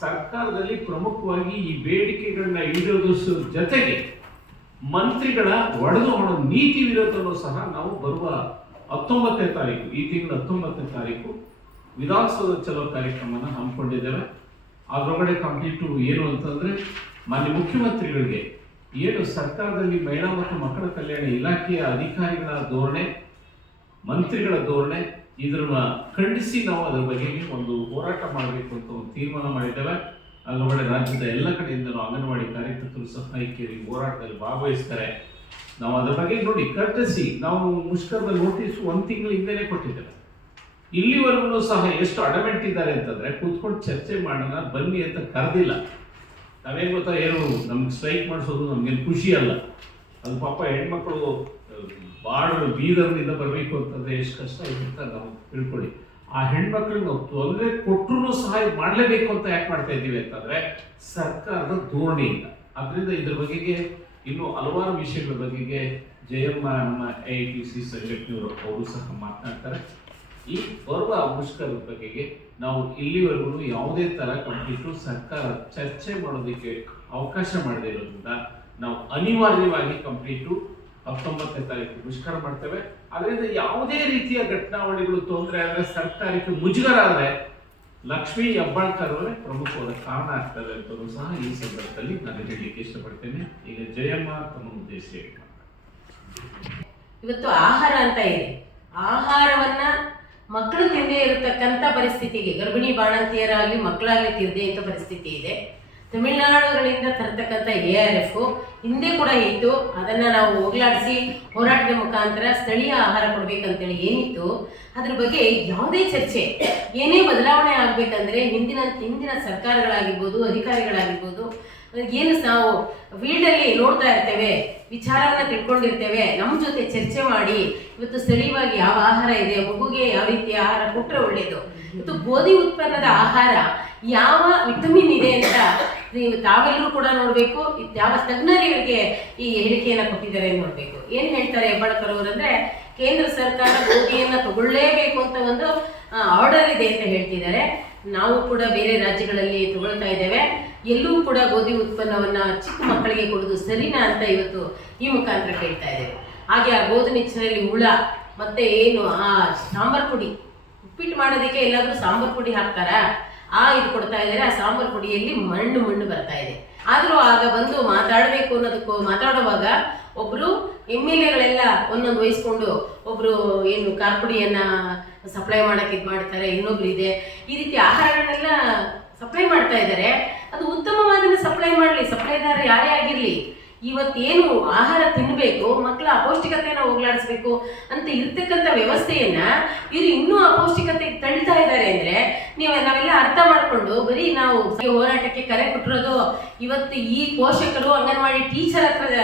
ಸರ್ಕಾರದಲ್ಲಿ ಪ್ರಮುಖವಾಗಿ ಈ ಬೇಡಿಕೆಗಳನ್ನ ಈಡೇರಿಸೋ ಜೊತೆಗೆ ಮಂತ್ರಿಗಳ ಒಡೆದು ಮಾಡೋ ನೀತಿ ವಿರೋಧವನ್ನು ಸಹ ನಾವು ಬರುವ ಹತ್ತೊಂಬತ್ತನೇ ತಾರೀಕು, ಈ ತಿಂಗಳ ಹತ್ತೊಂಬತ್ತನೇ ತಾರೀಕು ವಿಧಾನಸೌಧ ಚಲೋ ಕಾರ್ಯಕ್ರಮನ ಹಮ್ಮಿಕೊಂಡಿದ್ದೇವೆ. ಅದರೊಳಗಡೆ ಕಂಪ್ಲೀಟು ಏನು ಅಂತಂದ್ರೆ ಮಾನ್ಯ ಮುಖ್ಯಮಂತ್ರಿಗಳಿಗೆ ಏನು ಸರ್ಕಾರದಲ್ಲಿ ಮಹಿಳಾ ಮತ್ತು ಮಕ್ಕಳ ಕಲ್ಯಾಣ ಇಲಾಖೆಯ ಅಧಿಕಾರಿಗಳ ಧೋರಣೆ, ಮಂತ್ರಿಗಳ ಧೋರಣೆ ಇದನ್ನ ಖಂಡಿಸಿ ನಾವು ಅದರ ಬಗ್ಗೆ ಒಂದು ಹೋರಾಟ ಮಾಡಬೇಕು ಅಂತ ಒಂದು ತೀರ್ಮಾನ ಮಾಡಿದ್ದೇವೆ. ಅದರೊಳಗಡೆ ರಾಜ್ಯದ ಎಲ್ಲ ಕಡೆಯಿಂದಲೂ ಅಂಗನವಾಡಿ ಕಾರ್ಯಕರ್ತರು ಸಹ ಈ ಹೋರಾಟದಲ್ಲಿ ಭಾಗವಹಿಸ್ತಾರೆ. ನಾವು ಅದರ ಬಗ್ಗೆ ನೋಡಿ ಕರ್ತಸಿ ನಾವು ಮುಷ್ಕರದ ನೋಟಿಸ್ ಒಂದು ತಿಂಗಳ ಕೊಟ್ಟಿದ್ದೇವೆ. ಇಲ್ಲಿವರೆಗೂ ಸಹ ಎಷ್ಟು ಅಡಮೆಂಟ್ ಇದ್ದಾರೆ ಅಂತಂದ್ರೆ, ಕೂತ್ಕೊಂಡು ಚರ್ಚೆ ಮಾಡೋಣ, ಬನ್ನಿ ಅಂತ ಕರೆದಿಲ್ಲ. ನಾವೇನು ಗೊತ್ತಾ, ಏನು ನಮ್ಗೆ ಸ್ಟ್ರೈಕ್ ಮಾಡಿಸೋದು ನಮ್ಗೇನು ಖುಷಿ ಅಲ್ಲ. ಅದು ಪಾಪ ಹೆಣ್ಮಕ್ಳು ಬಾಳ ಬೀದರ್ನಿಂದ ಬರಬೇಕು ಅಂತಂದ್ರೆ ಎಷ್ಟು ಕಷ್ಟ ಅಂತ ನಾವು ತಿಳ್ಕೊಳ್ಳಿ. ಆ ಹೆಣ್ಮಕ್ಳಿಗೆ ನಾವು ತೊಂದರೆ ಕೊಟ್ಟರು ಸಹ ಮಾಡಲೇಬೇಕು ಅಂತ ಯಾಕೆ ಮಾಡ್ತಾ ಇದ್ದೀವಿ ಅಂತಂದ್ರೆ ಸರ್ಕಾರದ ಧೋರಣೆಯಿಂದ. ಅದರಿಂದ ಇದ್ರ ಬಗೆಗೆ ಇನ್ನು ಹಲವಾರು ವಿಷಯಗಳ ಬಗೆಗೆ ಜಯಮ್ಮ ನಮ್ಮ ಐ ಟಿ ಸಿ ಸಂಘಟನೆಯವರು ಅವರು ಸಹ ಮಾತನಾಡ್ತಾರೆ. ಈ ಬರುವ ಮುಷ್ಕರದ ಬಗೆಗೆ ನಾವು ಇಲ್ಲಿವರೆಗೂ ಯಾವುದೇ ತರ ಕಂಪ್ಲೀಟು ಸರ್ಕಾರ ಚರ್ಚೆ ಮಾಡೋದಕ್ಕೆ ಅವಕಾಶ ಮಾಡದೇ ಇರೋದ್ರಿಂದ ನಾವು ಅನಿವಾರ್ಯವಾಗಿ ಕಂಪ್ಲೀಟು ಹತ್ತೊಂಬತ್ತನೇ ತಾರೀಕು ಮುಷ್ಕರ ಮಾಡ್ತೇವೆ. ಅದರಿಂದ ಯಾವುದೇ ರೀತಿಯ ಘಟನಾವಳಿಗಳು ತೊಂದರೆ ಆದರೆ, ಸರ್ಕಾರಕ್ಕೆ ಮುಜುಗರ ಆದರೆ ಲಕ್ಷ್ಮೀ ಹೆಬ್ಬಾಳ್ಕರ್ ಅವರೇ ಪ್ರಮುಖವಾದ ಕಾರಣ ಆಗ್ತದೆ ಅಂತಲೂ ಸಹ ಈ ಸಂದರ್ಭದಲ್ಲಿ ನಾನು ಹೇಳಲಿಕ್ಕೆ ಇಷ್ಟಪಡ್ತೇನೆ. ಈಗ ಜಯಮ್ಮ ತಮ್ಮ ಉದ್ದೇಶ ಇವತ್ತು ಆಹಾರ ಅಂತ ಇದೆ. ಆಹಾರವನ್ನ ಮಕ್ಕಳು ತಿಂದೇ ಇರತಕ್ಕಂಥ ಪರಿಸ್ಥಿತಿಗೆ, ಗರ್ಭಿಣಿ ಬಾಣಂತಿಯರಾಗಲಿ ಮಕ್ಕಳಾಗಲಿ ತಿಂದೇ ಇಂಥ ಪರಿಸ್ಥಿತಿ ಇದೆ. ತಮಿಳುನಾಡುಗಳಿಂದ ತರತಕ್ಕಂಥ ಎ ಆರ್ ಎಫ್ ಹಿಂದೆ ಕೂಡ ಇತ್ತು. ಅದನ್ನು ನಾವು ಹೋಗ್ಲಾಡಿಸಿ ಹೋರಾಟದ ಮುಖಾಂತರ ಸ್ಥಳೀಯ ಆಹಾರ ಕೊಡಬೇಕಂತೇಳಿ ಏನಿತ್ತು, ಅದ್ರ ಬಗ್ಗೆ ಯಾವುದೇ ಚರ್ಚೆ, ಏನೇ ಬದಲಾವಣೆ ಆಗಬೇಕಂದ್ರೆ ಹಿಂದಿನ ಹಿಂದಿನ ಸರ್ಕಾರಗಳಾಗಿರ್ಬೋದು, ಅಧಿಕಾರಿಗಳಾಗಿರ್ಬೋದು, ಏನು ನಾವು ಫೀಲ್ಡಲ್ಲಿ ನೋಡ್ತಾ ಇರ್ತೇವೆ, ವಿಚಾರವನ್ನ ತಿಳ್ಕೊಂಡಿರ್ತೇವೆ, ನಮ್ಮ ಜೊತೆ ಚರ್ಚೆ ಮಾಡಿ, ಇವತ್ತು ಸ್ಥಳೀಯವಾಗಿ ಯಾವ ಆಹಾರ ಇದೆ, ಮಗುಗೆ ಯಾವ ರೀತಿಯ ಆಹಾರ ಕೊಟ್ಟರೆ ಒಳ್ಳೆಯದು ಇವತ್ತು ಗೋಧಿ ಉತ್ಪನ್ನದ ಆಹಾರ ಯಾವ ವಿಟಮಿನ್ ಇದೆ ಅಂತ ನೀವು ತಾವೆಲ್ಲರೂ ಕೂಡ ನೋಡಬೇಕು ಯಾವ ತಜ್ಞರಿಗೆ ಈ ಹೇಳಿಕೆಯನ್ನು ಕೊಟ್ಟಿದ್ದಾರೆ ನೋಡಬೇಕು. ಏನು ಹೇಳ್ತಾರೆ ಹೆಬ್ಬಾಳ್ಕರ್ ಅಂದ್ರೆ ಕೇಂದ್ರ ಸರ್ಕಾರ ಗೋಧಿಯನ್ನು ತಗೊಳ್ಳೇಬೇಕು ಅಂತ ಒಂದು ಆರ್ಡರ್ ಇದೆ ಅಂತ ಹೇಳ್ತಿದ್ದಾರೆ. ನಾವು ಕೂಡ ಬೇರೆ ರಾಜ್ಯಗಳಲ್ಲಿ ತಗೊಳ್ತಾ ಇದ್ದೇವೆ. ಎಲ್ಲೂ ಕೂಡ ಗೋಧಿ ಉತ್ಪನ್ನವನ್ನ ಚಿಕ್ಕ ಮಕ್ಕಳಿಗೆ ಕೊಡೋದು ಸರಿನಾ ಅಂತ ಇವತ್ತು ಈ ಮುಖಾಂತರ ಕೇಳ್ತಾ ಇದ್ದೇವೆ. ಹಾಗೆ ಆ ಗೋಧಿ ನಿಚ್ಚಿನಲ್ಲಿ ಹುಳ, ಮತ್ತೆ ಏನು, ಆ ಸಾಂಬಾರ್ ಪುಡಿ, ಉಪ್ಪಿಟ್ಟು ಮಾಡೋದಕ್ಕೆ ಎಲ್ಲಾದರೂ ಸಾಂಬಾರ್ ಪುಡಿ ಹಾಕ್ತಾರಾ? ಆ ಇದು ಕೊಡ್ತಾ ಇದ್ದಾರೆ, ಆ ಸಾಂಬಾರ್ ಪುಡಿಯಲ್ಲಿ ಮಣ್ಣು ಮಣ್ಣು ಬರ್ತಾ ಇದೆ. ಆದರೂ ಆಗ ಬಂದು ಮಾತಾಡಬೇಕು ಅನ್ನೋದಕ್ಕೂ, ಮಾತಾಡುವಾಗ ಒಬ್ರು ಎಂ ಎಲ್ ಎಗಳೆಲ್ಲ ಒಂದೊಂದು ವಹಿಸ್ಕೊಂಡು ಒಬ್ರು ಏನು ಖಾರ ಪುಡಿಯನ್ನ ಸಪ್ಲೈ ಮಾಡಕ್ಕೆ ಇದು ಮಾಡ್ತಾರೆ, ಇನ್ನೊಬ್ರು ಇದೆ. ಈ ರೀತಿ ಆಹಾರಗಳನ್ನೆಲ್ಲ ಸಪ್ಲೈ ಮಾಡ್ತಾ ಇದ್ದಾರೆ. ಅದು ಉತ್ತಮವಾದನ್ನ ಸಪ್ಲೈ ಮಾಡಲಿ ಸಪ್ಲೈದಾರ ಯಾರೇ ಆಗಿರಲಿ. ಇವತ್ತೇನು ಆಹಾರ ತಿನ್ನಬೇಕು ಮಕ್ಕಳ ಅಪೌಷ್ಟಿಕತೆಯನ್ನು ಹೋಗ್ಲಾಡಿಸ್ಬೇಕು ಅಂತ ಇರ್ತಕ್ಕಂಥ ವ್ಯವಸ್ಥೆಯನ್ನ ಇವರು ಇನ್ನೂ ಅಪೌಷ್ಟಿಕತೆಗೆ ತಳ್ತಾ ಇದ್ದಾರೆ ಅಂದ್ರೆ ನೀವು ನಾವೆಲ್ಲ ಅರ್ಥ ಮಾಡ್ಕೊಂಡು ಬರೀ ನಾವು ಹೋರಾಟಕ್ಕೆ ಕರೆ ಕೊಟ್ಟಿರೋದು ಇವತ್ತು ಈ ಪೋಷಕರು, ಅಂಗನವಾಡಿ ಟೀಚರ್ ಹತ್ರ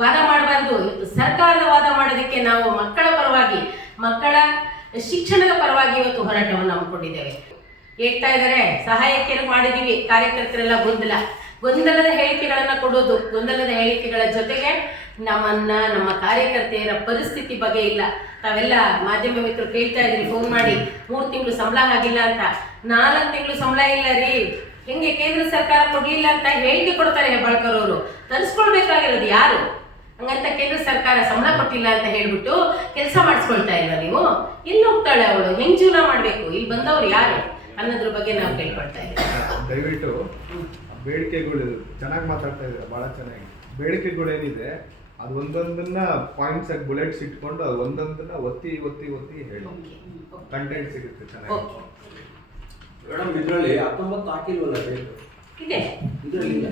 ವಾದ ಮಾಡಬಾರ್ದು. ಸರ್ಕಾರದ ವಾದ ಮಾಡೋದಕ್ಕೆ ನಾವು ಮಕ್ಕಳ ಪರವಾಗಿ, ಮಕ್ಕಳ ಶಿಕ್ಷಣದ ಪರವಾಗಿ ಇವತ್ತು ಹೋರಾಟವನ್ನು ಹಮ್ಮಿಕೊಂಡಿದ್ದೇವೆ ಹೇಳ್ತಾ ಇದ್ದಾರೆ ಸಹಾಯಕ್ಕೆ ಮಾಡಿದೀವಿ, ಕಾರ್ಯಕರ್ತರೆಲ್ಲ ಗೊಂದಲ. ಗೊಂದಲದ ಹೇಳಿಕೆಗಳನ್ನ ಕೊಡೋದು ಗೊಂದಲದ ಹೇಳಿಕೆಗಳ ಜೊತೆಗೆ ನಮ್ಮನ್ನ, ನಮ್ಮ ಕಾರ್ಯಕರ್ತೆಯರ ಪರಿಸ್ಥಿತಿ ಬಗ್ಗೆ ಇಲ್ಲ. ತಾವೆಲ್ಲ ಮಾಧ್ಯಮ ಮಿತ್ರರು ಕೇಳ್ತಾ ಇದ್ರಿ ಫೋನ್ ಮಾಡಿ, ಮೂರು ತಿಂಗಳು ಸಂಬಳ ಆಗಿಲ್ಲ ಅಂತ. ನಾಲ್ಕು ತಿಂಗಳು ಸಂಬಳ ಇಲ್ಲ ರೀ. ಹೆಂಗೆ ಕೇಂದ್ರ ಸರ್ಕಾರ ಕೊಡ್ಲಿಲ್ಲ ಅಂತ ಹೇಳಿಕೆ ಕೊಡ್ತಾರೆ ಹೆಬ್ಬಾಳ್ಕರ್ ಅವರು. ತರಿಸ್ಕೊಳ್ಬೇಕಾಗಿರೋದು ಯಾರು? ಹಂಗಂತ ಕೇಂದ್ರ ಸರ್ಕಾರ ಸಂಬಳ ಕೊಟ್ಟಿಲ್ಲ ಅಂತ ಹೇಳ್ಬಿಟ್ಟು ಕೆಲಸ ಮಾಡಿಸ್ಕೊಳ್ತಾ ಇಲ್ಲ ನೀವು? ಇಲ್ಲಿ ಹೋಗ್ತಾಳೆ ಅವಳು? ಹೆಂಗ್ ಜೀವನ ಮಾಡ್ಬೇಕು? ಇಲ್ಲಿ ಬಂದವ್ರು ಯಾರು ಅನ್ನೋದ್ರ ಬಗ್ಗೆ ನಾವು ಕೇಳ್ಕೊಳ್ತಾ ಇದ್ದೀವಿ. ದಯವಿಟ್ಟು ಬೇಡಿಕೆಗಳು ಚೆನ್ನಾಗಿ ಮಾತಾಡ್ತಾ ಇದ್ದಾರೆ ಭಾಳ ಚೆನ್ನಾಗಿ. ಬೇಡಿಕೆಗಳು ಏನಿದೆ ಅದು ಒಂದೊಂದನ್ನ ಪಾಯಿಂಟ್ಸ್ ಆಗಿ ಬುಲೆಟ್ಸ್ ಇಟ್ಕೊಂಡು ಅದು ಒಂದೊಂದನ್ನ ಒತ್ತಿ ಒತ್ತಿ ಒತ್ತಿ ಹೇಳಿ. ಕಂಟೆಂಟ್ ಸಿಗುತ್ತೆ ಚೆನ್ನಾಗಿ. ಮೇಡಮ್ ಇದರಲ್ಲಿ ಹತ್ತೊಂಬತ್ತು ಹಾಕಿಲ್ವಲ್ಲ ಡೇಟ್ ಇದೆ. ಇದರಲ್ಲಿ ಇದೆ.